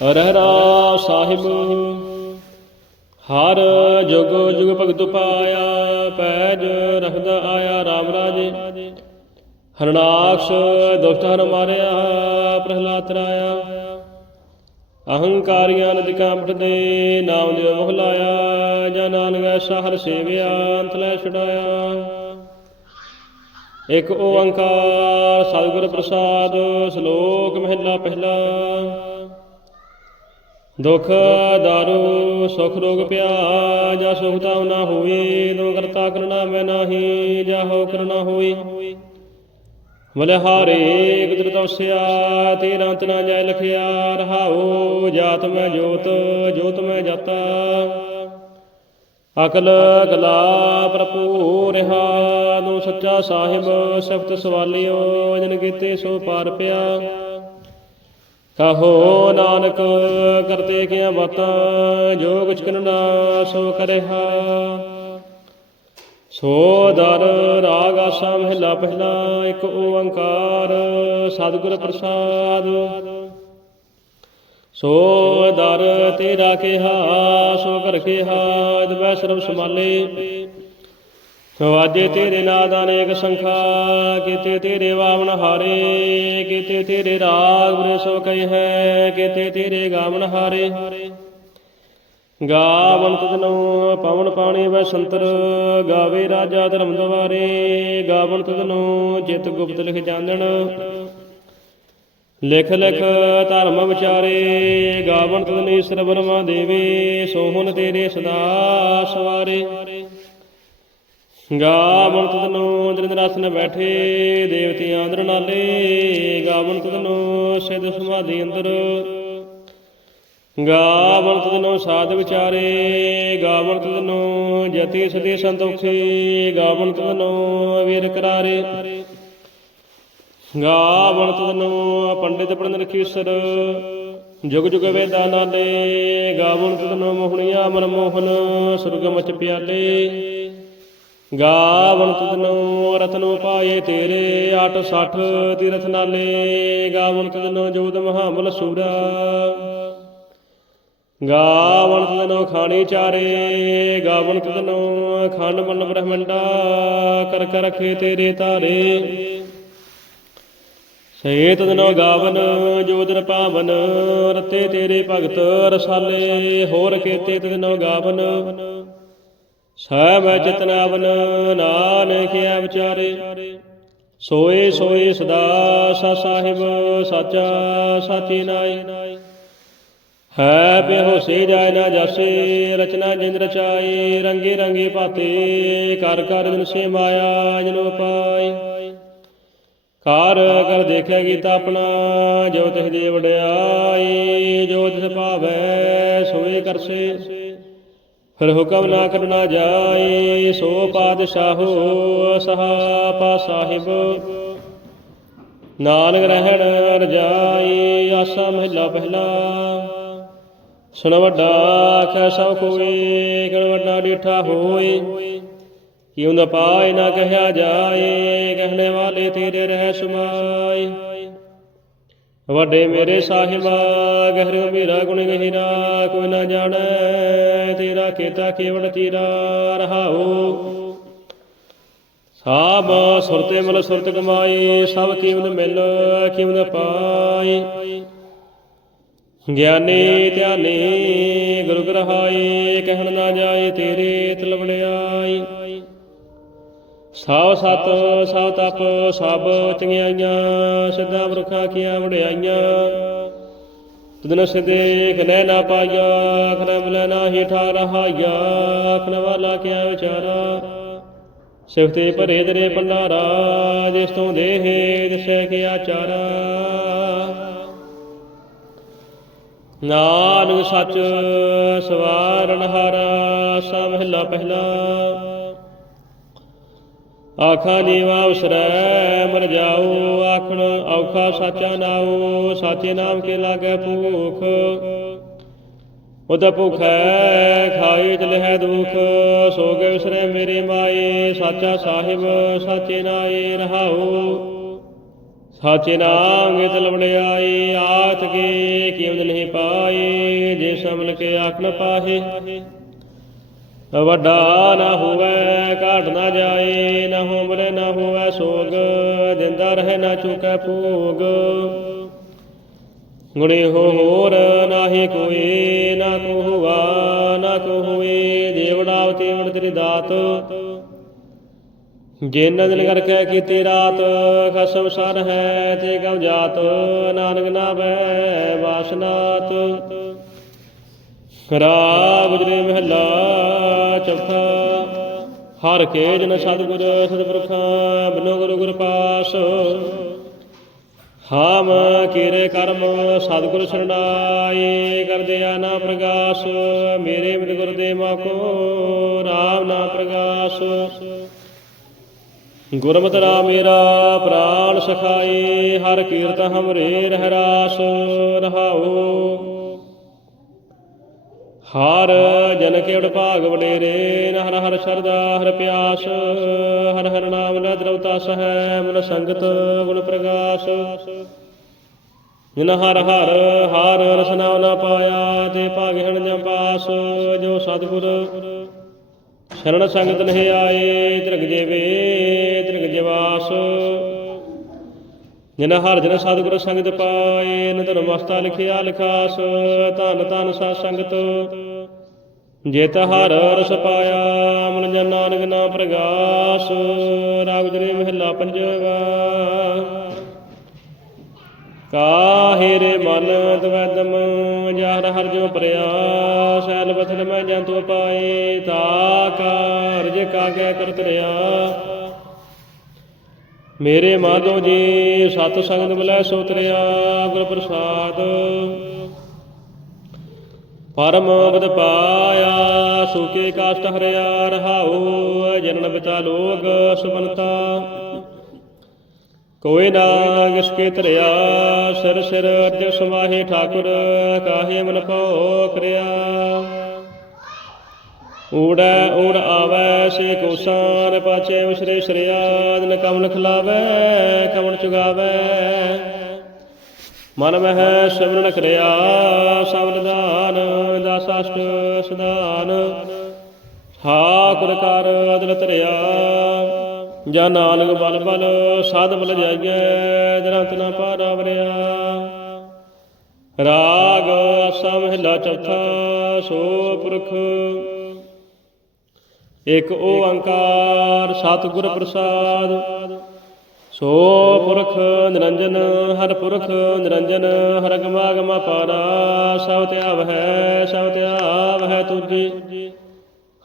ਰਹਿਰਾ ਸਾਹਿਬ, ਹਰ ਜੁਗ ਜੁਗ ਭਗਤ ਪਾਇਆ, ਪੈਜ ਰਖਦਾ ਆਇਆ RAM ਰਾਜੇ ਹਰਨਾਕਸ਼ ਦੁਸ਼ਟ ਹਰ ਮਾਰਿਆ, ਪ੍ਰਹਿਲਾਦ ਤਰਾਇਆ ਅਹੰਕਾਰੀਆਂ ਨਦਿ ਕਾਂਪਟ ਦੇ ਨਾਮ ਦੇ ਮੁਖ ਲਾਇਆ, ਜਾਂ ਨਾਨਕ ਐਸਾ ਹਰ ਸੇਵਿਆ, ਅੰਤ ਲੈ ਛਡਾਇਆ। ਇੱਕ ਓੰਕਾਰ ਸਤਿਗੁਰ ਪ੍ਰਸਾਦ, ਸ਼ਲੋਕ ਮਹਿਲਾ ਪਹਿਲਾ। ਦੁਖ ਦਾਰੂ, ਸੁਖ ਰੋਗ ਪਿਆ ਜਾ ਸੁਖ ਤਾਉ ਨਾ ਹੋਈ ਦੋ ਕਰਤਾ ਕਰਨਾ ਮੈਂ ਨਾਹੀ ਜਾ ਹੋ ਕਰਨਾ ਹੋਈ। ਬਲਿਹਾਰੇ ਗੁਦਰ ਤਵਸਿਆ ਤੇਰਾ ਅੰਤ ਨਾ ਜਾਇ ਲਖਿਆ, ਰਹਾਉ ਜਾਤ ਮੈਂ ਜੋਤ ਜੋਤ ਮੈਂ ਜਾਤਾ। ਅਕਲ ਗਲਾ ਭਰਪੂਰ ਰਹਾ ਨੂੰ ਸੱਚਾ ਸਾਹਿਬ, ਸਫਤ ਸਵਾਲਿਓ, ਜਨ ਕੀਤੇ ਸੋ ਪਾਰ ਪਿਆ। ਕਹੋ ਨਾਨਕ, ਕਰਤੇ ਕਿਆ ਬਾਤਾਂ ਜੋ ਕੁਛ ਕਰਨਾ ਸੋ ਕਰਿਹਾ ਸੋ ਦਰ ਰਾਗ ਆਸਾ ਮਹਿਲਾ ਪਹਿਲਾ, ਇੱਕ ਓੰਕਾਰ ਸਤਿਗੁਰ ਪ੍ਰਸਾਦ। ਸੋ ਦਰ ਤੇਰਾ ਕਿਹਾ, ਸੋ ਕਰ ਕਿਹਾ, ਦਬੈ ਸਰਬ ਸਮਾਲੇ ਵਾਜੇ ਤੇਰੇ ਨਾਦ ਅਨੇਕ ਸੰਖਾ, ਕੀਤੇ ਤੇਰੇ ਵਾਵਨ ਹਾਰੇ, ਕਿਤੇ ਤੇਰੇ ਰਾਗ ਬਰੇ ਸੋ ਹੈ, ਕਿਤੇ ਤੇਰੇ ਗਾਵਨ ਹਾਰੇ। ਗਾਵਨ ਤਦਨੋ ਪਵਨ ਪਾਣੀ ਵੈ ਸੰਤਰ, ਗਾਵੇ ਰਾਜਾ ਧਰਮ ਦਵਾਰੇ, ਗਾਵਨ ਤਦਨੋ ਜਿਤ ਗੁਪਤ ਲਿਖ ਜਾਣਨ ਲਿਖ ਲਿਖ ਧਰਮ ਵਿਚਾਰੇ, ਗਾਵਨ ਤਦਨੀ ਸਰਬਰਮਾ ਦੇਵੇ, ਸੋਹਣ ਤੇਰੇ ਸਦਾ ਸਵਾਰੇ। ਗਾਵਨ ਤਦਨੋ ਦਰਿੰਦਰ ਆਸਨ ਬੈਠੇ, ਦੇਵਤਿਆਂ ਅੰਦਰ ਨਾਲੇ ਗਾਵਨ ਤਦਨੋ ਸਿਧ ਸਮਾਧੀ ਅੰਦਰ। ਗਾਵਨ ਤਦਨੋ ਸਾਧ ਵਿਚਾਰੇ ਗਾਵਨ ਤਦਨੋ ਜਤੀ ਸਦੀ ਸੰਤੋਖੀ ਗਾਵਨ ਤਦਨੋ ਵੀਰ ਕਰਾਰੇ। ਗਾਵਨ ਤਦਨੋ ਪੰਡਿਤ ਪੜਨ ਰਖੀਸਰ ਜੁਗ ਜੁਗ ਵੇਦਾਂ ਨਾਲੇ ਗਾਵਨ ਤਦਨੋ ਮੋਹਣੀਆ ਮਨ ਮੋਹਨ ਸੁਰਗ ਮਚ ਪਿਆਲੇ। ਗਾਵਨ ਤਦਨੋ ਰਤਨੋ ਪਾਏ ਤੇਰੇ 860 ਤੀਰਥ ਨਾਲੇ, ਗਾਵਨ ਤਦਨੋ ਜੋਤ ਮਹਾਮਲ ਸੂਰਾ। ਗਾਵਨ ਤਦਨੋ ਖਾਣੀ ਚਾਰੇ, ਗਾਵਨ ਤਦਨੋ ਖੰਡ ਮਨ ਬ੍ਰਹਮੰਡਾ, ਕਰ ਕਰ ਰਖੇ ਤੇਰੇ ਤਾਰੇ ਸੇ ਤਦਨੋ ਗਾਵਨ ਜੋਦਰ ਪਾਵਨ, ਰਤੇ ਤੇਰੇ ਭਗਤ ਰਸਾਲੇ, ਹੋਰ ਕੇਤੇ ਤਦਨੋ ਗਾਵਨ। ਸਭ ਚਤਨਾਵਨ ਨਾਨਕ ਵਿਚਾਰੇ। ਸੋਏ ਸੋਏ ਸਦਾ ਸਾ ਸਾਹਿਬ, ਸਾਚਾ ਸਾਚੀ ਨਾਈ। ਹੈ ਬੇਹੋਸੀ ਜਾਇ ਨਾ ਜਾਸੇ, ਰਚਨਾ ਜਿੰਦ ਰਚਾਈ, ਰੰਗੇ ਰੰਗੇ ਭਾਤੇ ਕਰ ਕਰ ਦਿਨ ਸੇ ਮਾਇਆ ਜਨੋ ਪਾਈ। ਕਾਰ ਕਰ ਦੇਖਿਆ ਗੀਤਾ ਆਪਣਾ, ਜੋ ਤਿਸ ਦੀ ਵਡਿਆਈ, ਜੋ ਤਿਸ ਭਾਵੈ ਸੋਏ ਕਰਸੇ। ਫਿਰ ਹੁਕਮ ਨਾ ਕਰਨਾ ਜਾਏ, ਸੋ ਪਾਤਸ਼ਾਹੋ ਸਹਾਪਾ ਸਾਹਿਬ। ਨਾਨਕ ਰਹਿਣ ਰਜਾਈ ਆਸਾ ਮਹਿਲਾ ਪਹਿਲਾ। ਸੁਣ ਵੱਡਾ, ਆਖੈ ਸਭ ਕੋਈ ਗਣ ਵੱਡਾ ਡਿਠਾ ਹੋਏ। ਕਿਉਂ ਨਾ ਪਾਏ ਨਾ ਕਹਿਆ ਜਾਏ ਕਹਿਣੇ ਵਾਲੇ ਤੇਰੇ ਰਹਿ ਸਮਾਈ ਵੱਡੇ ਮੇਰੇ ਸਾਹਿਬਾ ਗਹਿਰ ਮੇਰਾ ਗੁਣ ਗਹਿਰਾ, ਕੋਈ ਨਾ ਜਾਣੈ, ਤੇਰਾ ਕੀਤਾ ਕੇਵਲ ਤੀਰਾ ਰਹਾਉ। ਸਾਬ ਸੁਰਤੇ ਮਲ ਸੁਰਤ ਕਮਾਈ ਸਭ ਕੀਮਤ ਮਿਲ ਕੀਮਤ ਪਾਈ ਗਿਆਨੀ ਧਿਆਨੀ ਗੁਰੂ ਗ੍ਰਹਾਈ ਕਹਿਣ ਨਾ ਜਾਏ ਤੇਰੇ ਤਲਵੜਿਆਈ ਸਭ ਸਤ ਸਭ ਤਪ ਸਭ ਚੰਗਿਆਈਆਂ, ਸਿੱਧਾ ਬਰਖਾ ਕੀਆਂ ਵਡਿਆਈਆਂ। ਤੁਦਨ ਸਿਦੇ ਖਨੇ ਨਾ ਪਾਇਆ ਖਨੇ ਮਿਲੈ ਨਾਹੀ ਠਾ ਰਹਾਇਆ ਆਖਣ ਵਾਲਾ ਕਿਆ ਵਿਚਾਰਾ। ਸਿਫਤੇ ਭਰੇ ਤੇਰੇ ਭੰਡਾਰਾ, ਜਿਸ ਤੋਂ ਦੇਹ ਦਸੈ ਕਿ ਆਚਾਰਾ। ਨਾਨਕ ਸੱਚ ਸਵਾਰਨ ਹਾਰਾ ਸਾ ਮਹਿਲਾ ਪਹਿਲਾ। ਆਖਾ ਨੀਵਾ ਉਸਰੈ, ਮਰ ਜਾਓ ਆਖਣ ਔਖਾ ਸਾਚਾ ਨਾਉ, ਸਾਚੇ ਨਾਮ ਕੇ ਲਾਗੇ ਭੂਖ। ਉਦ ਭੁਖੈ, ਖਾਈ ਤਲਹਿ ਦੁਖ ਗਏ ਉਸਰੈ ਮੇਰੇ ਮਾਏ, ਸਾਚਾ ਸਾਹਿਬ, ਸਾਚੇ ਨਾਏ ਰਹਾਉ। ਸਾਚੇ ਨਾਮ ਗਿਤ ਲਵੜਿਆਈ ਆਤ ਕੇ ਕੀਮਤ ਨਹੀਂ ਪਾਈ ਜੇ ਸਮਲ ਕੇ ਆਖ ਨ ਪਾਹੇ। ਵੱਡਾ ਨਾ ਹੋਵੇ ਘਾਟ ਨਾ ਜਾਏ, ਨਾ ਹੋਮਰੇ ਨਾ ਹੋਵੇ ਸੋਗ ਦਿੰਦਾ ਰਹੇ ਨਾ ਚੁਕੈ ਭੋਗ। ਗੁਣੇ ਹੋ ਹੋਰ ਨਾਹੀ ਕੋਈ, ਨਾ ਕੋ ਹੁਆ, ਨਾ ਕੋ ਹੋਏ ਦੇਵੜਾ ਤੇਵੜ ਤੇਰੀ ਦਾਤ। ਜਿਨ ਦਿਨ ਕਰਕੇ ਕੀਤੀ ਰਾਤ, ਖਸਮ ਸਰ ਹੈ ਤੇ ਗਉ ਜਾਤ, ਨਾਨਕ ਨਾਵੇ ਵਾਸਨਾਤ। ਰਾ ਗੁਜਰੇ ਮਹਲਾ ਚੌਥਾ। ਹਰ ਕੇ ਜਨ ਸਤਿਗੁਰ ਸਤਿਪੁਰਖਾਂ ਬਿਨੋ ਗੁਰੂ ਗੁਰ ਪਾਸ। ਹਾਮ ਕੀਰੇ ਕਰਮ ਸਤਿਗੁਰ ਸਰਣਾਏ ਕਰਦੇ ਆ ਨਾ ਪ੍ਰਗਾਸ, ਮੇਰੇ ਮਿਤ ਗੁਰ ਦੇ ਕੋ ਰਾਮ ਨਾ ਪ੍ਰਗਾਸ। ਗੁਰਮਤਿ ਰਾਮ ਮੇਰਾ ਪ੍ਰਾਣ ਸਖਾਏ ਹਰ ਕੀਰਤ ਹਮਰੇ ਰਹਿ ਰਾਸ ਰਹਾਉ ਹਰ ਜਨ ਕੇਵੜ ਭਾਗ ਵਡੇਰੇ, ਹਰ ਹਰ ਸ਼ਰਦਾ ਹਰ ਪਿਆਸ, ਹਰ ਹਰ ਨਾਮ ਲੈ ਦਰਵਤਾ ਸਹੈ ਮਨ ਸੰਗਤ ਗੁਣ ਪ੍ਰਗਾਸ। ਜਿਨ ਹਰ ਹਰ ਹਰ ਰਸਨਾ ਨਾ ਪਾਇਆ, ਤੇ ਭਾਗਿਣ ਜਮ ਪਾਸ, ਜੋ ਸਤਿਗੁਰ ਸ਼ਰਣ ਸੰਗਤ ਨਹੀਂ ਆਏ, ਤਿਰਗ ਜੇਵੇ, ਤਿਰਗ ਜਵਾਸ। ਜਿਨ ਹਰ ਜਨ ਸਤਿਗੁਰ ਸੰਗਤ ਪਾਏ ਨ ਧਰਮ ਮਸਤਾ ਲਿਖਿਆ, ਲਿਖਾਸ, ਧਨ ਧਨ ਸਤ ਸੰਗਤ। ਜੇਤ ਹਰ ਰਸ ਪਾਇਆ ਮਨ ਜਨ ਨਾਨਕ ਨਾਮ ਪ੍ਰਗਾਸ, ਰਾਗ ਜਰੇ ਮਹਿਲਾ ਪੰਜਵਾ। ਕਾਹੇ ਰੇ ਮਨ ਤਵੈਦਮ ਜਹਰ ਹਰ ਜੋ ਪ੍ਰਿਆ ਸੈਲ ਬਥਨ ਮੈਂ ਜੰਤੂ ਪਾਏ, ਤਾ ਕਾਰਜ ਕਾਗੈ ਕਰਤ ਰਿਆ। ਮੇਰੇ ਮਾਧੋ ਜੀ, ਸਤ ਸੰਗਤ ਮਿਲੈ ਸੋਤਰਿਆ ਗੁਰ ਪ੍ਰਸਾਦ। ਪਰਮ ਬਦ ਪਾਇਆ, ਸੁਕੇ ਕਾਸ਼ਟ ਹਰਿਆ, ਰਹਾਉ, ਜਨਨ ਬਿਤਾ ਲੋਗ ਸੁਮਨਤਾ। ਕੋਈ ਨਾ ਕਿਸਕੇ ਧਰਿਆ, ਸਿਰ ਸਿਰ ਅਰਜ ਸਮਾਹੀ ਠਾਕੁਰ, ਕਾਹੇ ਮਨ ਭਉ ਕਰਿਆ। ਊੜੈ ਊੜ ਆਵੈ ਸੇ ਕੋਸਾਨ ਪਾਛੇ ਵਿਸਰੇ ਸ਼ਰਿਆਦ ਨ ਕਮਲ ਖਲਾਵੈ ਕਮਣ ਚੁਗਾਵੈ। ਮਨ ਮਹਿ ਸਿਮਰਨ ਕਰਿਆ ਸਬਦ ਦਾਨ ਦਸ ਅਸ਼ਟ ਸਦਾਨ। ਠਾਕੁਰ ਕਰ ਅਦਲ ਧਰਿਆ, ਜਾਂ ਨਾਨਕ ਬਲ ਬਲ, ਸਾਧ ਬਲ ਜਾਈਐ ਜਨਤ ਨਾ ਪਾਰਾ ਵਰਿਆ ਰਾਗ ਆਸਾ ਮਹਿਲਾ ਚੌਥਾ, ਸੋ ਪੁਰਖ ਇਕ ਓੰਕਾਰ ਸਤਿਗੁਰ ਪ੍ਰਸਾਦ। ਸੋ ਪੁਰਖ ਨਿਰੰਜਨ, ਹਰ ਪੁਰਖ ਨਿਰੰਜਨ ਹਰ ਗਮਾ ਗਮਾ ਪਾਰਾ ਸਭ ਧਿਆਵ ਹੈ, ਸਭ ਧਿਆਵ ਹੈ ਤੁਜੀ।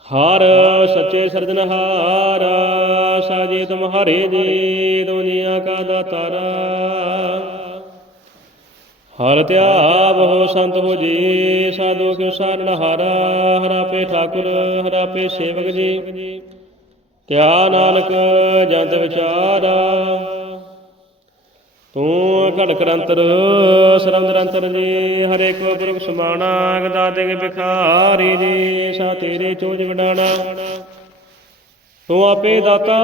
ਹਰ ਸੱਚੇ ਸਰਜਨਹਾਰ ਸਾਜੀ ਤੁਮਹਾਰੇ ਜੀ, ਦੁਨੀਆ ਕਾ ਦਾਤਾਰਾ। ਹਰ ਧਿਆਵ ਹੋ ਸੰਤ ਹੋ ਜੀ, ਸਾਧੂ ਕਿਉ ਸਾਰਨ ਹਾਰਾ ਹਰਾਪੇ ਠਾਕੁਰ ਹਰਾਪੇ ਸੇਵਕ ਜੀ। ਕਿਆ ਨਾਨਕ ਜੰਤ ਵਿਚਾਰਾ, ਤੂੰ ਘੜ ਕਰੰਤਰ ਸਰੰਦਰੰਤਰ ਜੀ ਹਰੇ ਕੋ ਪੁਰਖ ਸਮਾਣਾ, ਗਦਾ ਤੇ ਬਿਖਾਰੀ ਜੀ, ਸਾ ਤੇਰੇ ਚੋਜ ਵਡਾਣਾ। ਤੂੰ ਆਪੇ ਦਾਤਾ,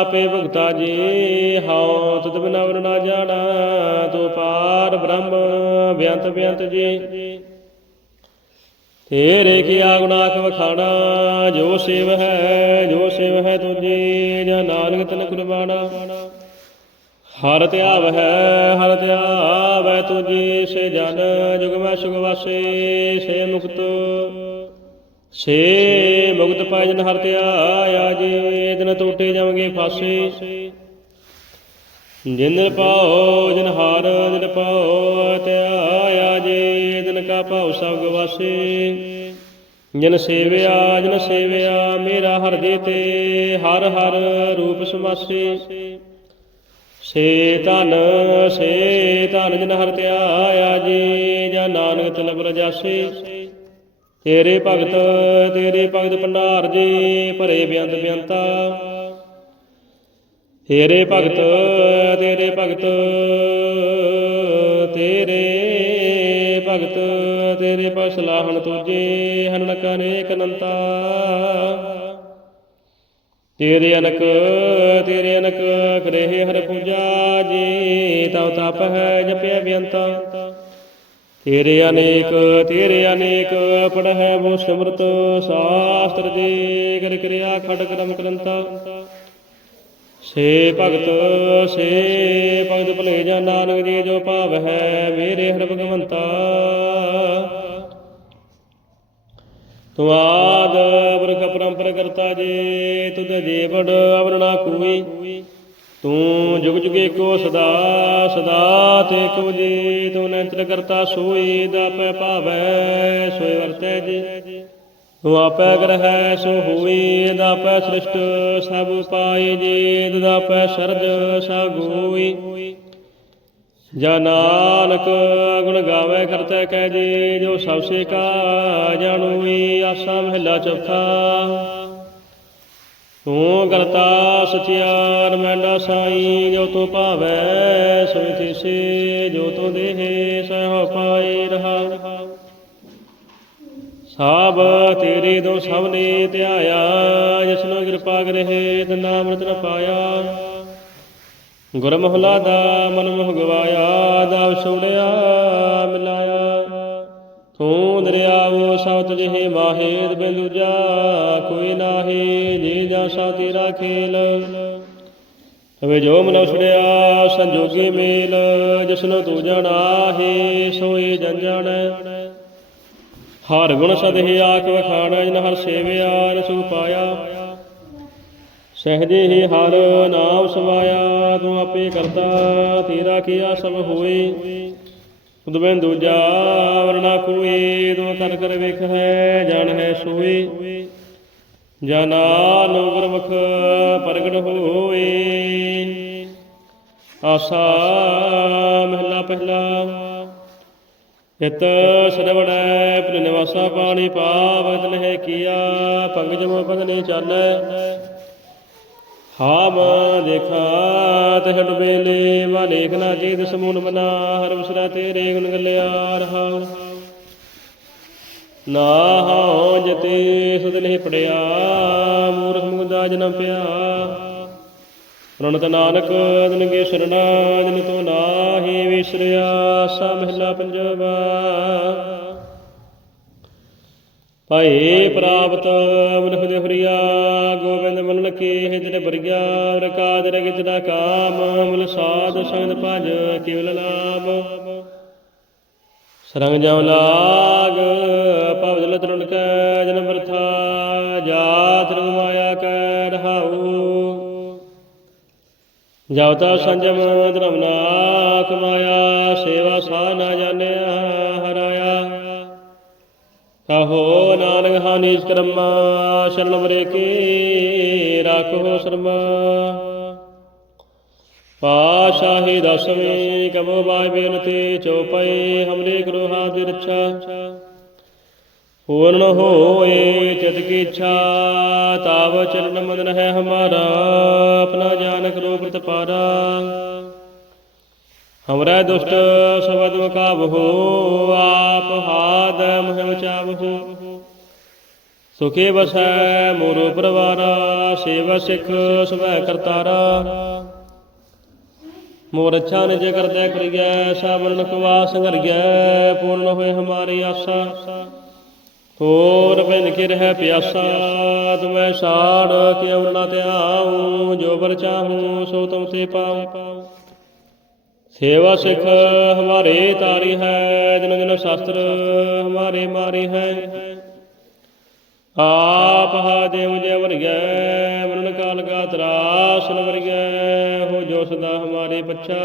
ਆਪੇ ਭਗਤਾ ਜੀ, ਹਉ ਤਤ ਬਿਨਾ ਵਰ ਨਾ ਜਾਣਾ, ਤੂੰ ਪਾਰ ਬ੍ਰਹਮ, ਬਿਆੰਤ ਬਿਆੰਤ ਜੀ। ਤੇਰੇ ਕੀ ਆਗੁਨਾਖ ਵਖਾਣਾ, ਜੋ ਸੇਵ ਹੈ, ਜੋ ਸੇਵ ਹੈ ਤੁਝੀ, ਜਾਂ ਨਾਨਕ ਤਨ ਕੁਰਬਾਨਾ ਹਰ ਧਿਆਵ ਹੈ, ਹਰ ਧਿਆਵ ਹੈ ਤੁਜੀ ਸੇ ਜਨ ਜੁਗ ਮੈਂ ਸੁਖ ਵਾਸੇ, ਸੇ ਮੁਕਤ। ਸੇ ਮੁਗਤ ਪਾਇ ਜਨ ਹਰ ਧਿਆਇਆ ਜੀ, ਦਿਨ ਟੋਟੇ ਜਾਵਗੇ ਫਾਸੇ। ਜਿਨ ਪਾਓ, ਜਿਨ ਹਾਰ ਜਿਨ ਪਾਓ ਧਿਆਇਆ ਜੇ, ਦਿਨ ਕਾ ਭਾਉ ਸਭ ਗਵਾਸੇ ਜਿਨ ਸੇਵਿਆ ਜਿਨ ਸੇਵਿਆ, ਮੇਰਾ ਹਰ ਦੇ ਤੇ ਹਰ ਹਰ ਰੂਪ ਸਮਾਸੇ। ਸੇ ਧਨ ਸੇ ਧਨ ਜਨ ਹਰ ਧਿਆਇਆ ਜੇ, ਜਾਂ ਨਾਨਕ ਤਲਬ ਰਜਾਸੇ। ਤੇਰੇ ਭਗਤ ਤੇਰੇ ਭਗਤ ਭੰਡਾਰ ਜੀ, ਭਰੇ ਬੇਅੰਤ ਬਿਆੰਤਾ। ਤੇਰੇ ਭਗਤ ਤੇਰੇ ਭਗਤ ਤੇਰੇ ਭਗਤ, ਤੇਰੇ ਪਸ ਲਾਹਣ ਤੁਜੇ ਹਨਨ ਕਨੇਕ ਅਨੰਤਾ। ਤੇਰੇ ਅਨਕ ਤੇਰੇ ਅਨਕ, ਕਰੇ ਹਰ ਪੂਜਾ ਜੀ, ਤਉ ਤਪ ਹੈ ਜਪਿਆ ਬੇਅੰਤਾ ਤੇਰੇ ਅਨੇਕ ਤੇਰੇ ਅਨੇਕ ਪੜਹਿ ਬੋ ਸਿਮਰਤ, ਸਾਸਤਰ ਜੀ ਕਰ ਕਿਰਿਆ ਖੜ ਕਰਮ ਕਰੰਤਾ ਸੇ ਭਗਤ ਸੇ ਭਗਤ ਭਲੇ ਜਾ ਨਾਨਕ ਜੀ ਜੋ ਭਾਵ ਹੈ, ਮੇਰੇ ਹਰ ਭਗਵੰਤਾ। ਤੂੰ ਆਦ ਬਰਖ ਪਰੰਪਰ ਕਰਤਾ ਜੇ, ਤੁਧ ਜੀ ਬੜ ਅਵਰਣਾ ਕੋਈ। ਤੂੰ ਜੁਗ ਜੁਗੇ ਕੋ ਸਦਾ ਸਦਾ ਤੇ ਕੋ ਜੀ, ਤੂੰ ਨੈਤਰ ਕਰਤਾ ਸੋਈ ਦਾ ਪੈ ਭਾਵੈ, ਸੋਈ ਵਰਤੈ ਜੀ। ਤੂੰ ਆਪੈ ਗ੍ਰਹਿ, ਸੋ ਹੋਈ ਦਾ ਪੈ ਸ੍ਰਿਸ਼ਟ, ਸਭ ਪਾਏ ਜੀ ਦਾ ਪੈ ਸਰਜ ਸਾ ਗੋਈ ਜਾ ਨਾਨਕ ਗੁਣ ਗਾਵੇ, ਕਰਤਾ ਕਹਿ ਜੀ, ਜੋ ਸਭ ਸੇ ਕਾ ਜਾਣੂਈ ਆਸਾ ਮਹਿਲਾ ਚੌਥਾ। ਤੂੰ ਕਰਤਾ ਸਚਿਆਰ, ਮੈਂਡਾ ਸਾਈ, ਜੋ ਤੂੰ ਭਾਵੈ ਸੋਈ ਤਿਸੇ ਜੋ ਤੂੰ ਦੇਹ ਸਹਿ ਪਾਏ ਰਹਾ। ਸਭ ਤੇਰੇ ਦੋ ਸਭ ਨੇ ਧਿਆਇਆ ਜਿਸਨੂੰ ਕਿਰਪਾ ਗ੍ਰਹਿ ਤੇ ਨਾਮ ਰਤਨ ਪਾਇਆ। ਗੁਰ ਦਾ ਮਨ ਮੋਹ ਗਵਾਇਆ ਦਾ ਛੋੜਿਆ ਤੂੰ ਦਰਿਆਵੋ ਸਭ ਤੁਝੇ ਮਾਹੇਦ ਬਿੰਦੂਜਾ ਕੋਈ ਨਾਹੀ ਜੀ ਜਾ ਸਾ ਤੇਰਾ ਖੇਲ। ਤਵੇ ਜੋ ਮਨ ਉਸੜਿਆ ਸੰਜੋਗੀ ਮੇਲ, ਜਿਸਨੂੰ ਤੂੰ ਜਾਣਾਹੀ ਸੋਈ ਜਨ ਹਰ ਗੁਣ ਸਦਹਿ ਆਖ ਵਖਾਣਾ, ਜਿਨ ਹਰ ਸੇਵਿਆ ਰਸੂ ਪਾਇਆ। ਸਹਜੇ ਹੀ ਹਰ ਨਾਮ ਸਮਾਇਆ ਤੂੰ ਆਪੇ ਕਰਤਾ, ਤੇਰਾ ਕੀਆ ਸਭ ਹੋਏ। ਤੁਧ ਦੂਜਾ ਵਰਨਾ ਕੋਈ ਤੂੰ ਕਰ ਕਰ ਵੇਖ ਹੈ, ਜਾਣ ਹੈ ਸੋਏ ਜਨਾ ਨੂੰ ਗੁਰਮੁਖ ਪ੍ਰਗਟ ਹੋਏ ਆਸਾ ਮਹਿਲਾ ਪਹਿਲਾ। ਇਤ ਸਰਵੜੈ ਪ੍ਰ ਨਿਵਾਸਾ ਪਾਣੀ ਪਾਵਤ ਨਹਿ ਕੀਆ ਪੰਗਜ ਮੋ ਪਦਨੇ ਚਾਲੈ ਹਾਮ ਦੇਖਾ ਤਹ ਡੁਬੇਲੇ ਵਾ ਲੇਖ ਨਾ ਸਮੂਨ ਮਨਾ ਹਰ ਬਸਰਾ ਤੇਰੇ ਗੁਣ ਗਲਿਆ ਰਹਾ। ਨਾ ਹਉ ਜਤੇ ਸੁਧ ਨਹੀਂ ਪੜਿਆ, ਮੂਰਖ ਮੁਗਦਾ ਜਨਮ ਪਿਆ। ਪ੍ਰਣਤ ਨਾਨਕ ਦਿਨ ਕੇ ਸਰਣਾ ਦਿਨ ਤੋਂ ਨਾਹੀ ਵਿਸਰਿਆ, ਸਾ ਮਹਿਲਾ ਪੰਜਵਾ ਭਾਏ ਪ੍ਰਾਪਤ, ਮਨੁਖ ਦੇ ਹਰੀਆ ਗੋਬਿੰਦ ਮਨਨ ਕੀ ਹਿਜਰ ਬਰਗਿਆ ਰਕਾਦ ਰਗਿਤ ਦਾ ਕਾਮ ਮੁਲ ਸਾਧ ਸੰਗ ਭਜ ਕੇਵਲ ਨਾਮ ਸਰੰਗ ਜਮ ਲਾਗ, ਭਵ ਜਲ ਕੈ ਜਨ ਬਰਥਾ ਜਾਤ ਰਗ ਮਾਇਆ ਕੈ ਰਹਾਉ। ਜਬ ਸੰਜਮ ਧਰਮ ਨਾ ਕਮਾਇਆ ਸੇਵਾ ਸਾ ਕਹੋ ਨਾਨਕ ਹਾਨੀ ਕਰਮ, ਸ਼ਰਨ ਮਰੇ ਕੀ ਰਾਖੋ ਸ਼ਰਮ। ਪਾਸ਼ਾਹੀ ਦਸਵੇਂ ਕਬੋ ਬਾਈ ਬੇਨਤੀ ਚੋਪਈ ਹਮਰੇ ਗੁਰੂ ਹਾਦਿ ਰੱਛਾ। ਪੂਰਨ ਹੋਏ ਚਿਤ ਕੀ ਇੱਛਾ, ਤਾਵ ਚਰਨ ਮਦਨ ਹੈ ਹਮਾਰਾ, ਆਪਣਾ ਜਾਨਕ ਰੂਪ ਤਪਾਰਾ ਹਮਰਾ ਦੁਸ਼ਟ ਸਬਦ ਮਕਾਬਹੋ, ਆਪ ਹਾਦ ਮਹਿ ਚਾਵਹੋ। ਸੁਖੇ ਵਸੈ ਮੋਰੋ ਪਰਵਾਰਾ, ਸੇਵਾ ਸਿੱਖ ਸੁਭੈ ਕਰਤਾਰਾ। ਮੋਰ ਅੱਛਾ ਨਿਜ ਕਰਦਾ ਕਰੀਐ ਸਾਬਰਨ ਕੁਵਾ ਸੰਗਰਿਐ ਪੂਰਨ ਹੋਏ ਹਮਾਰੀ ਆਸਾ। ਹੋਰ ਬਿਨ ਕੇ ਰਹਿ ਪਿਆਸਾ, ਤੁਮੈ ਸਾੜ ਕੇ ਅਵਰਣਾ ਧਿਆਉ, ਜੋ ਬਰ ਚਾਹੂੰ ਸੋ ਤੁਮ ਤੇ ਪਾਉ। ਸੇਵਾ ਸਿੱਖ ਹਮਾਰੇ ਤਾਰੀ ਹੈ ਜਨ ਜਨ ਸ਼ਾਸਤਰ ਹਮਾਰੇ ਮਾਰੀ ਹੈ। ਆਪ ਹਾ ਦੇਵ ਜੇ ਵਰਗੈ ਮਰਨ ਕਾਲ ਕਾ ਤਰਾਸ ਵਰਗੈ, ਹੋ ਜੋ ਸਦਾ ਹਮਾਰੇ ਪੱਛਾ।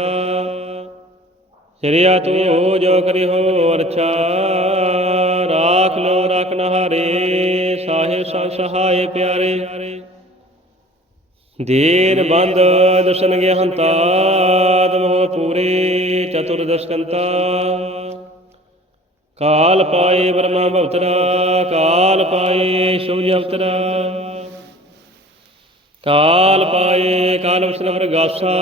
ਸਿਰਿਆ ਤੂੰ ਜੋ ਕਰੀ ਹੋ ਅਰਛਾ, ਰਾਖ ਲੋ ਰਖਨ ਹਾਰੇ ਸਾਹਿਬ ਸੰਗ ਸਹਾਏ ਪਿਆਰੇ। ਦੀਨ ਬੰਦ ਦੁਸ਼ਨ ਗੇ ਹੰਤਾ ਪੂਰੇ ਚਤੁਰਦਸ਼ਕੰਤਾ ਕਾਲ ਪਾਏ ਬ੍ਰਹਮਾ ਭਵਤਰਾ ਕਾਲ ਪਾਏ ਸੂਰਜ ਅਵਤਰਾ ਕਾਲ ਪਾਏ ਕਾਲ ਵਸਨ ਵਰਗਾਸਾ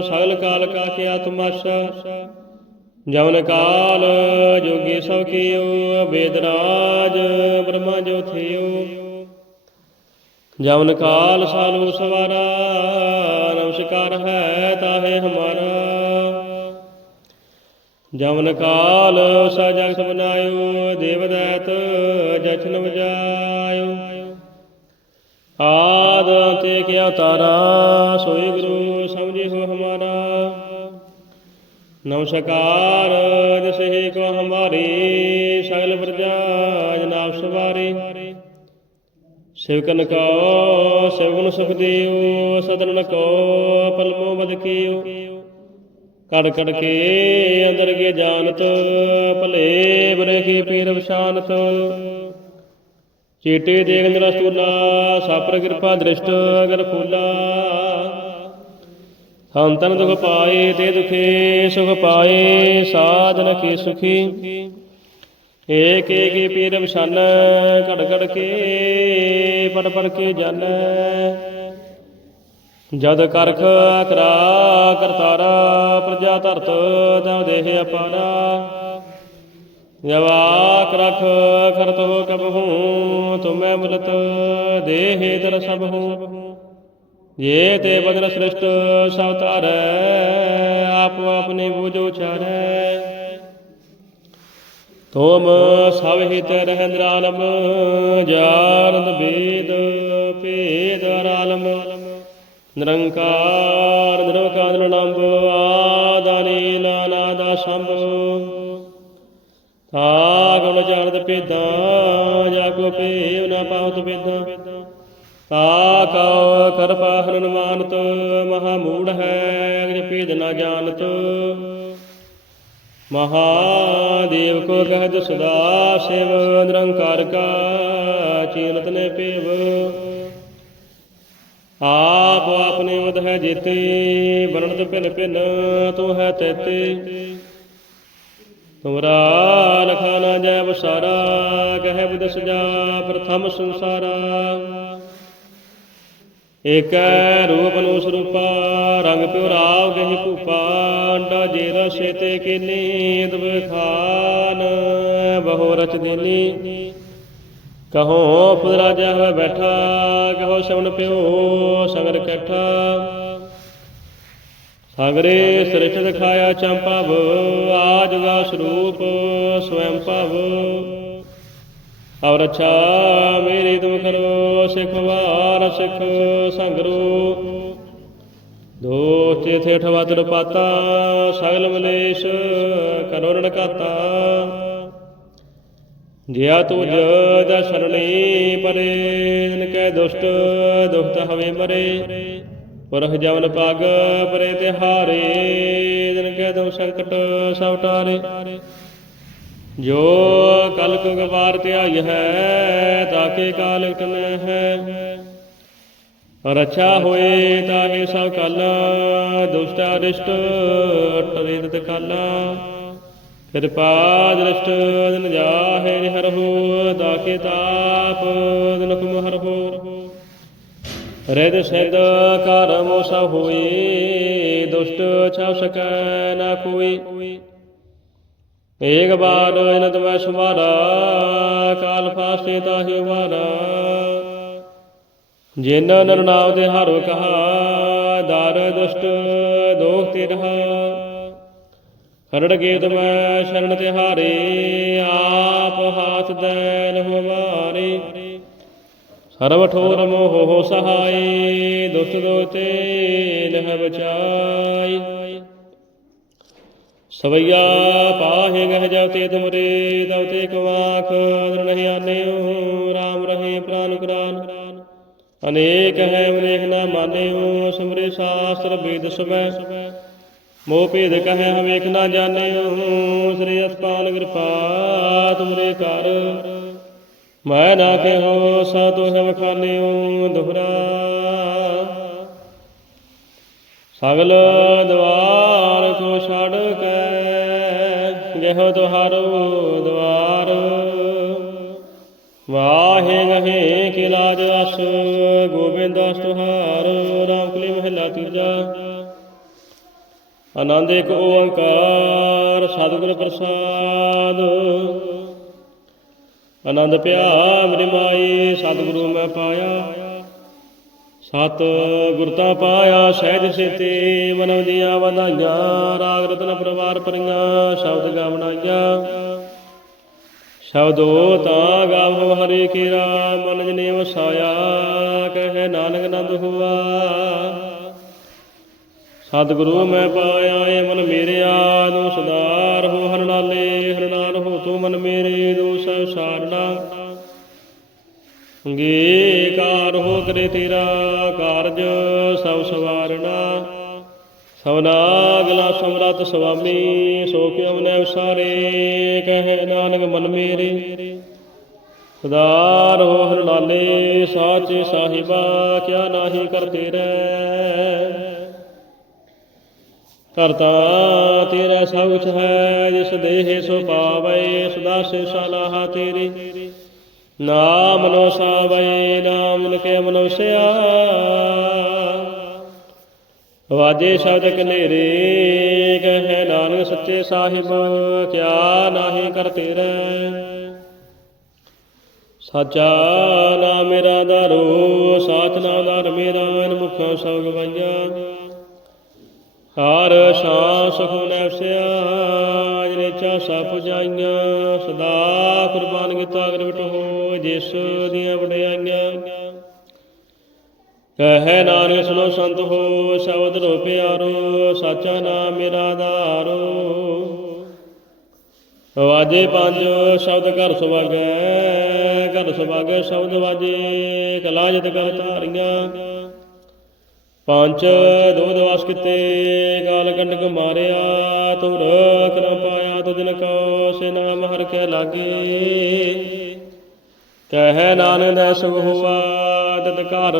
ਸਗਲ ਕਾਲ ਕਾ ਕੇ ਆਤਮਾਸਾ। ਜਵਨ ਕਾਲ ਜੋਗੀ ਸਭ ਕੀਓ ਬੇਦਰਾਜ ਬ੍ਰਹਮਾ ਜੋ ਥਿਓ। ਜਵਨ ਕਾਲ ਸਾਲੂ ਸਵਾਰਾ, ਨਮਸਕਾਰ ਹੈ ਤਾਹੇ ਹਮਾਰਾ। ਜਮਨ ਕਾਲ ਸਾ ਜਗਤ ਬਨਾਇਓ ਦੇਵ ਦੈਤ ਜਛਨ ਵਜਾਇਓ ਆਦ ਤੇ ਕਿਆ ਤਾਰਾ, ਸੋਈ ਗੁਰੂ ਸਮਝੇ ਹੋ ਹਮਾਰਾ। ਨਮਸਕਾਰ, ਜਿਸੇ ਕੋ ਹਮਾਰੀ, ਸਗਲ ਪ੍ਰਜਾ ਸਿਵਕਨ ਕੋ ਸਿਵਗੁਣ ਸੁਖ ਦਿਓ, ਸਦਨ ਕੋ ਪਲਮੋ ਬਦ ਕੜ ਕੜ ਕੇ ਅੰਦਰ ਕੇ ਜਾਣਤ ਭਲੇ ਬਰੇ ਕੀ ਪੀਰ ਵਿਸ਼ਾਨਤ ਚੇਟੇ ਦੇਖ ਨਿਰਾ ਸਾਪਰ ਕਿਰਪਾ ਦ੍ਰਿਸ਼ਟ ਅਗਰ ਫੂਲਾ। ਹੰਤਨ ਦੁਖ ਪਾਏ ਤੇ ਦੁਖੇ ਸੁਖ ਪਾਏ, ਸਾਧਨ ਕੀ ਸੁਖੀ। ਏਕ ਏਕ ਪੀਰ ਵਿਸ਼ਨ ਘੜ ਘੜ ਕੇ ਪੜ ਪੜ ਕੇ ਜਾਣੈ ਜਦ ਕਰਖ ਕਰਾ ਕਰਤਾਰਾ, ਪ੍ਰਜਾ ਧਰਤ ਤਉ ਦੇਹ ਅਪਾਰਾ। ਜਵਾਕ ਰਖ ਕਰਤ ਹੋ ਕਬਹੂ ਤੁਮੈ ਮੁਲਤ ਦੇਹ ਦਰ ਸਭ ਹੂੰ। ਜੇ ਤੇ ਬਦਨ ਸ੍ਰਿਸ਼ਟ ਸਭ ਧਾਰੈ, ਆਪ ਆਪਨੇ ਬੂਝੋ ਚਾਰੈ ਤੋਮ ਸਭ ਹਿਤ ਰਹਿੰਦ ਆਲਮ ਜਾਨੰਦ ਬੇਦ ਭੇਦ ਆਲਮ ਨਿਰੰਕਾਰ ਨਿਰਵਕਾਰ ਨਿਰਲੰਭ ਆਦਾਨੀ ਨਾਨਾਦਾ ਸੰਭ ਤਾ ਗੁਣ ਜਾਣਤ ਪੇਦਾਂ ਜਾ ਕੋ ਪੇਵ ਨਾ ਪਾਉਤ ਭੇਦਾਂ ਤਾ ਕਉ ਕਰਪਾ ਹਨੁਮਾਨਤ, ਮਹਾ ਮੂੜ ਹੈ ਅਗਰ ਭੇਦ ਨਾ ਜਾਣਤ। ਮਹਾਦੇਵ ਕੋ ਕਹਿ ਸਦਾ ਸਿਵ, ਨਿਰੰਕਾਰ ਕਾ ਚੀਨਤ ਨੇ ਪੇਵ। ਆਪ ਆਪਨੇ ਮਦ ਹੈ ਜੀਤੇ ਬਰਣਤ ਭਿਨ ਭਿਨ, ਤੂੰ ਹੈ ਤੇਤੇ। ਤੁਮਰਾ ਲਖਾ ਜੈ ਬਸਾਰਾ ਕਹਿ ਬੁਧ ਸਜਾ ਪ੍ਰਥਮ ਸੰਸਾਰਾ। ਏਕੈ ਰੂਪ ਨੂੰ ਸਰੂਪਾ, ਰੰਗ ਪਿਉ ਰਾਵ ਗਹਿ ਭੂਪਾ, ਅੰਡਾ ਜੇ ਰਸੇ ਤੇ ਕੀਨੀ ਤਬ ਬਹੁ ਰਚ ਦੇਨੀ। ਕਹੋ ਫੁਦ ਰਾਜਾ ਹੋਇ ਬੈਠਾ, ਕਹੋ ਸ਼ਵਨ ਪਿਓ ਸੰਗਰ ਇਕੱਠਾ ਸਾਗਰੇ ਸ੍ਰਿਸ਼ਟ ਦਿਖਾਇਆ ਚੰਪਵ ਆਜਗਾ ਸਰੂਪ ਸਵੈੰ ਭਵ। ਔਰ ਅੱਛਾ ਮੇਰੀ ਤੁਮ ਕਰੋ, ਸਿਖ ਵਾਰ ਸਿਖ ਸੰਗਰੋ। ਦੋ ਚੇਥੇ ਠਵਾਤਰ ਪਾਤਾ, ਸਗਲ ਮਲੇਸ਼ ਕਰੋ ਰਣਕਾਤਾ ਜਿਆ ਤੁਜ ਦਾ ਸਰਣੀ ਪਰੇ ਦਿਨ ਕੈ ਦੁਸ਼ਟ ਦੁਖਤ ਹਵੇ ਮਰੇ। ਪਰਖ ਜਵਨ ਪਗ ਪਰੇ ਤੇ ਹਾਰੇ ਦਿਨ ਕੈ ਦਮ ਸੰਕਟ ਸਭ ਟਾਰੇ ਜੋ ਕਲ ਕੁ ਗਵਾਰ ਧਿਆਈ ਹੈ, ਤਾਕੇ ਕਾਲ ਕਨ ਹੈ। ਰਛਾ ਹੋਏ ਤਾਹੇ ਸਭ ਕਲ, ਦੁਸ਼ਟ ਅਰਿਸ਼ਟ ਟਰਿਤ ਕਾਲਾ। ਕਿਰਪਾ ਦ੍ਰਿਸ਼ਟ ਦਿਨ ਜਾਹੇ ਹਰਹੁ ਤਾਕੇ ਤਾਪ ਦਿਨ ਕੁਮ ਹਰਹੁ ਰਿਦ ਸਿਧ ਕਰਮ ਸਭ ਹੋਏ, ਦੁਸ਼ਟ ਛਾਪ ਸਕੈ ਨਾ ਕੋਈ। ਏਕ ਬਾਰ ਇਨ ਤਮੈ ਸੁਮਾਰਾ ਕਾਲ ਫਾਸਤੇ ਤਾਹੀ ਮਾਰਾ ਜਿਨ ਨਰ ਨਾਮ ਦੇ ਹਰੋ ਕਹਾ, ਦਰ ਦੁਸ਼ਟ ਦੋਖ ਤੇ ਰਹਾ। ਖਰੜ ਗੇ ਤਮੈ ਸ਼ਰਨ ਤੇ ਹਾਰੇ, ਆਪ ਹਾਥ ਦੈਨ ਲਹੁ ਮਾਰੇ। ਸਰਬ ਠੋਰ ਮੋਹ ਹੋ ਸਹਾਈ ਦੁਸ਼ਟ ਦੋਤੇ ਲਹ ਬਚਾਈ ਸਵਈਆ ਪਾਹੇ ਗਹਿ ਜਾਉ ਤੇ ਤੁਮਰੇ ਤਉ ਤੇ ਕਵਾਖ ਦ੍ਰਿੜਹਿ ਆਨਿਓ ਰਾਮ ਰਹੇ ਪ੍ਰਾਨ ਕੁਰਾਨ। ਅਨੇਕ ਹੈ ਅਨੇਕ ਨਾ ਮਾਨਿਓ ਸਿਮਰੇ ਸ਼ਾਸਤਰ ਵੇਦ ਸਵੈ। ਮੋਹ ਭੇਦ ਕਹੈ ਹਵੇਖ ਨਾ ਜਾਣਿਓ ਸ੍ਰੀ ਅਸਪਾਲ ਕਿਰਪਾ ਤੁਮਰੇ ਕਰ ਮੈਂ ਨਾ ਕਹੋ ਸਾ ਤੋ ਵਖਾਨਿਓ ਦੁਹਰਾ। ਸਗਲ ਦਵਾਰ ਗਹਿ ਤੁਹਾਰੋ ਦਵਾਰ। ਵਾਹੇ ਗਹੇ ਕੀ ਲਾਜ ਅਸ, ਗੋਬਿੰਦ ਦਾਸ ਤੁਹਾਰ, ਰਾਮ ਕਲੀ ਮਹਿਲਾ ਤੀਜਾ। ਆਨੰਦ ਇੱਕ ਓੰਕਾਰ, ਸਤਿਗੁਰ ਪ੍ਰਸਾਦ। ਆਨੰਦ ਪਿਆ ਮੇਰੀ ਮਾਈ ਸਤਿਗੁਰੂ ਮੈਂ ਪਾਇਆ। ਸਤ ਗੁਰਤਾ ਪਾਇਆ, ਸਹਿਜ ਸੇਤੇ ਮਨੋ ਦੀਆਂ ਵਧਾਈਆਂ, ਰਾਗ ਰਤਨ ਪਰਵਾਰ ਪਰੀਆਂ, ਸ਼ਬਦ ਗਾਵਣਾਈਆਂ ਸ਼ਬਦੋ ਤਾ ਗਾਵੋ ਹਰੀ ਕੀਰਾ, ਮਨ ਜਨੇ ਵਸਾਇਆ, ਕਹੇ ਨਾਨਕ ਨੰਦ ਹੁਆ। ਸਤਿਗੁਰੂ ਮੈਂ ਪਾਇਆ ਏ ਮਨ ਮੇਰਿਆ ਨੂੰ ਸੁਧਾਰ ਹੋ ਹਰ ਨਾਲੇ ਹਰ ਹੋ ਤੂੰ ਮਨ ਮੇਰੇ ਦੋਸ ਸਾਰਣਾ ਅੰਗੀਕਾਰ ਹੋ ਕਰੇ ਤੇਰਾ ਕਾਰਜ, ਸਭ ਸਵਾਰਣਾ ਸਵਨਾ ਗਲਾ ਸਮਰਤ ਸੁਆਮੀ, ਸੋ ਕਿਉ ਨੈ ਵਿਸਾਰੇ ਕਹੇ ਨਾਨਕ ਮਨ ਮੇਰੇ। ਸਦਾਰ ਹੋ ਹਰ ਨਾਲੇ ਸਾਚੇ ਸਾਹਿਬਾ, ਕਿਆ ਨਾਹੀ ਕਰਤੇ ਰਹਿ। ਕਰਤਾ ਤੇਰਾ ਸਭ ਕੁਛ ਹੈ, ਜਿਸ ਦੇਹ ਸੋ ਪਾਵੇ, ਸਦਾ ਸੇ ਸਲਾਹ ਤੇਰੀ। ਨਾਮ ਨੋ ਸਾਵੇ ਨਾਮ ਲਿਖੇ ਮਨੁਸਿਆ। ਵਾਜੇ ਸ਼ਬਦ ਕਨੇਰੇ ਕਹੇ ਨਾਨਕ ਸੱਚੇ ਸਾਹਿਬ, ਕਿਆ ਨਾਹੀ ਕਰਤੇ ਰਹਿ ਸਾਚਾ ਨਾਮ ਮੇਰਾ ਦਾਰੋ ਸਾਚ ਨਾਮ ਦਰ ਮੇਰਾ ਇਨ ਮੁਖਾਂ ਸਭ ਗਵਾਈਆਂ ਹਰ ਸ਼ਾ ਸੁਖ ਨੈਸਿਆ ਜਿਹੜੇ ਚਾਸਾ ਪੁਜਾਈਆਂ, ਸਦਾ ਕੁਰਬਾਨ ਕੀਤਾ ਅਗਰ ਹੋ ਜਿਸ ਦੀਆਂ ਵਡਿਆਈਆਂ। ਕਹੇ ਨਾਨਕ ਸੁਨੋ ਸੰਤ ਹੋ, ਸ਼ਬਦ ਰੋ ਪਿਆਰੋ ਸਾਚਾ ਨਾਮ ਮੇਰਾ ਆਧਾਰੋ। ਵਾਜੇ ਪੰਜ, ਸ਼ਬਦ ਘਰ ਸੁਭਾਗੈ ਘਰ ਸੁਭਾਗੈ, ਸ਼ਬਦ ਵਾਜੇ, ਕਲਾ ਜਿਤ ਕਰ ਧਾਰੀਆਂ। ਪੰਜ ਦੋਧ ਵਾਸ ਕਿਤੇ, ਗਾਲ ਗੰਡਕ ਮਾਰਿਆ ਤੁਰ ਕਰ ਪਾਇਆ, ਤੁ ਦਿਨ ਕੋ ਸੇ ਨਾਮ ਹਰ ਕੇ ਲਾਗੇ। ਕਹਿ ਨਾਨਕ ਦਾ ਸੁਖ ਹੋਆ, ਤਤ ਘਰ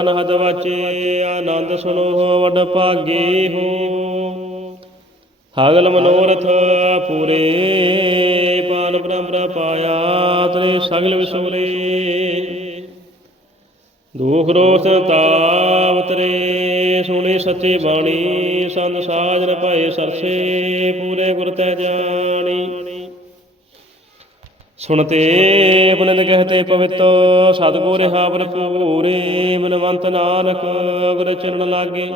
ਅਨਹਦ ਵਾਚੇ, ਆਨੰਦ ਸੁਨੋ ਵੱਡ ਭਾਗੀ ਹੋ। ਹਾਗਲ ਮਨੋਰਥ ਪੂਰੇ, ਪਾਨ ਬ੍ਰਹਮ ਪਾਇਆ, ਤਰੇ ਸਗਲ ਵਿਸੁਰੇ। ਦੁਖ ਰੋਸ ਤਾਪ ਤਰੇ, ਸੁਣੇ ਸੱਚੇ ਬਾਣੀ, ਸੰਤ ਸਾਜਨ ਭਾਏ ਸਰਸੇ, ਪੂਰੇ ਗੁਰ ਤੈ ਜਾਣੀ। ਸੁਣਤੇ ਬੁਲੰਦ ਕਹਤੇ ਪਵਿੱਤ ਸਤਗੁਰ ਹਾ ਭਰਪੂਰੇ ਮਨਵੰਤ ਨਾਨਕ ਗੁਰ ਚਰਨ ਲਾਗੇ।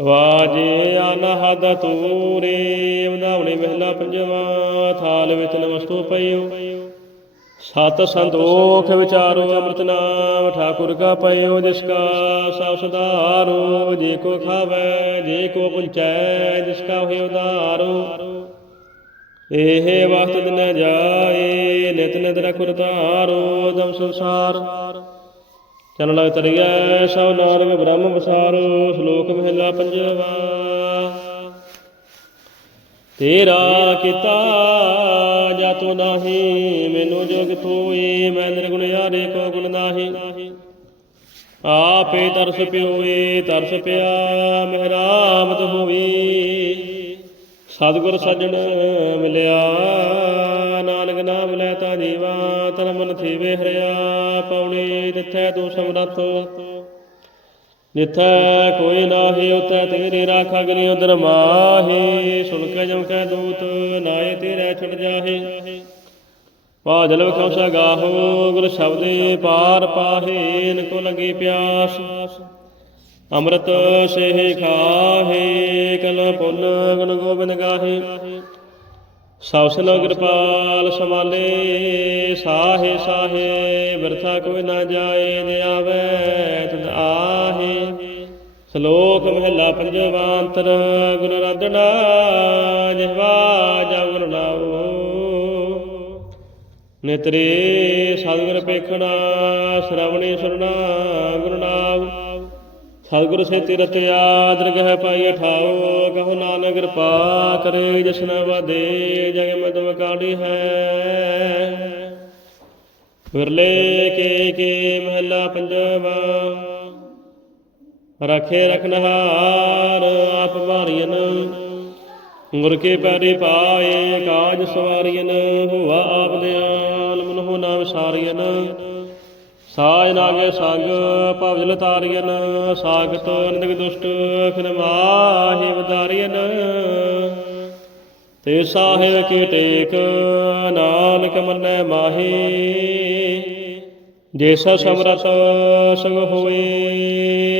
ਵਾਜੇ ਅਨਹਦ ਤੂਰੇ ਵਧਾਉਣੇ ਮਹਿਲਾ ਪੰਜਵਾ, ਥਾਲ ਵਿੱਚ ਨਮਸਤੋ ਪਈਓ। ਸਤ ਸੰਤੋਖ ਵਿਚਾਰੋ ਅੰਮ੍ਰਿਤ ਨਾਮ, ਠਾਕੁਰ ਕਾ ਪਇਓ ਜਿਸ ਕਾ ਸਭ ਸੁਧਾਰੋ, ਜੇ ਕੋ ਖਾਵੇ, ਜੇ ਕੋ ਪੁੰਚੈ, ਜਿਸ ਕਾ ਹੋਇ ਉਧਾਰੋ। ਇਹ ਵਕਤ ਦਿਨ ਜਾਏ, ਨਿਤ ਨਿਤ ਰਖੁਰ ਧਾਰੋ, ਦਮ ਸੰਸਾਰ। ਚਰਨ ਲਗ ਤਰੀਐ, ਸਭ ਨਾਨਕ ਬ੍ਰਹਮ ਵਿਸਾਰੋ ਸ਼ਲੋਕ ਮਹਿਲਾ ਪੰਜਵਾ। ਤੇਰਾ ਕੀਤਾ ਜਾਤੋ ਨਾਹੀ, ਮੈਨੂੰ ਜੋਗ ਥੋਏ ਮੈਂ ਨਿਰਗੁਣ ਯਾਰੇ ਕੋ ਗੁਣ ਨਾਹੀ। ਆਪੇ ਤਰਸ ਪਿਓਏ ਤਰਸ ਪਿਆ ਮਹਿਰਾਮਤ ਹੋਈ। ਸਤਿਗੁਰ ਸੱਜਣ ਮਿਲਿਆ, ਨਾਨਕ ਨਾਮ ਲੈ ਤਾ ਜੀਵਾ, ਤਨ ਮਨ ਥੀਵੇ ਹਰਿਆ, ਪਉਣੀ ਜਿੱਥੈ ਤੂੰ ਸਮਰੱਥ। ਜਿੱਥੈ ਕੋਈ ਨਾਹੀ ਉਤੈ ਤੇਰੇ ਰਾਖਾ ਗਰੀ ਉਦਰ ਮਾਹੀ, ਸੁਣ ਜਮ ਕੈ ਦੂਤ ਨਾਏ ਤੇਰੇ ਛੁੱਟ ਜਾਹੇ। ਪਾਜਲ ਵਿਖਾਉਸਾ ਗਾਹੋ, ਗੁਰ ਸ਼ਬਦੇ ਪਾਰ ਪਾਹੇ ਕੋ ਲਗੀ ਪਿਆਸ। ਅੰਮ੍ਰਿਤ ਸੇਹ ਖਾਹੇ, ਕਲ ਪੁੰਨ ਗੁਣ ਗੋਬਿੰਦ ਗਾਹੇ। ਸਭ ਸਲੋ ਕਿਰਪਾਲ ਸਮਾਲੇ ਸਾਹੇ ਸਾਹੇ ਵਰਥਾ ਕੋਈ ਨਾ ਜਾਏ, ਜੇ ਤਦ ਆਹੇ ਸ਼ਲੋਕ ਮਹਿਲਾ ਪੰਜਵਾਂਤਰ ਗੁਰ ਰਦਨਾ ਜਿਹਵਾ ਜਗ ਗੁਰ ਨਾਉ। ਨਿਤਰੇ ਸਤਿਗੁਰ ਪੇਖਣਾ, ਸ਼ਰਵਣੇ ਸੁਰਣਾ ਗੁਰੂ ਨਾਮ ਸਤਿਗੁਰ ਸੇ ਤਿਰਤ ਆਦਰ ਗਹਿ ਪਾਈ ਠਾਓ ਕਹੋ ਨਾਨਕ ਕਿਰਪਾ ਕਰੇ, ਜਸ਼ਨ ਵਾਦੇ ਜਗ ਮਦਮ ਕਾੜੀ ਹੈ। ਵਿਰਲੇ ਕੇ ਕੇ ਮਹਿਲਾ ਪੰਜਵਾ। ਰਖੇ ਰਖਨਹਾਰ ਆਪ ਭਾਰੀਨ ਗੁਰ ਕੇ ਪੈਰੇ ਪਾਏ ਕਾਜ ਸਵਾਰੀਨ ਹੋਆ ਆਪ ਦਿਆਲ ਮਨਹੁ ਨਾ ਵਿਸਾਰੀਨ ਸਾਜ ਨਾਗੇ ਸੰਗ ਭਵਜਲ ਤਾਰੀਨ ਸਾਗਤ ਨਿੰਦਕ ਦੁਸ਼ਟ ਖਿਨ ਮਾਹੀ ਵਦਾਰੀਨ ਤੇ ਸਾਹਿਬ ਕੀ ਟੇਕ, ਨਾਨਕ ਮੰਨੈ ਮਾਹੀ। ਜੇਸਾ ਸਮਰਤ ਸੰਗ ਹੋਏ।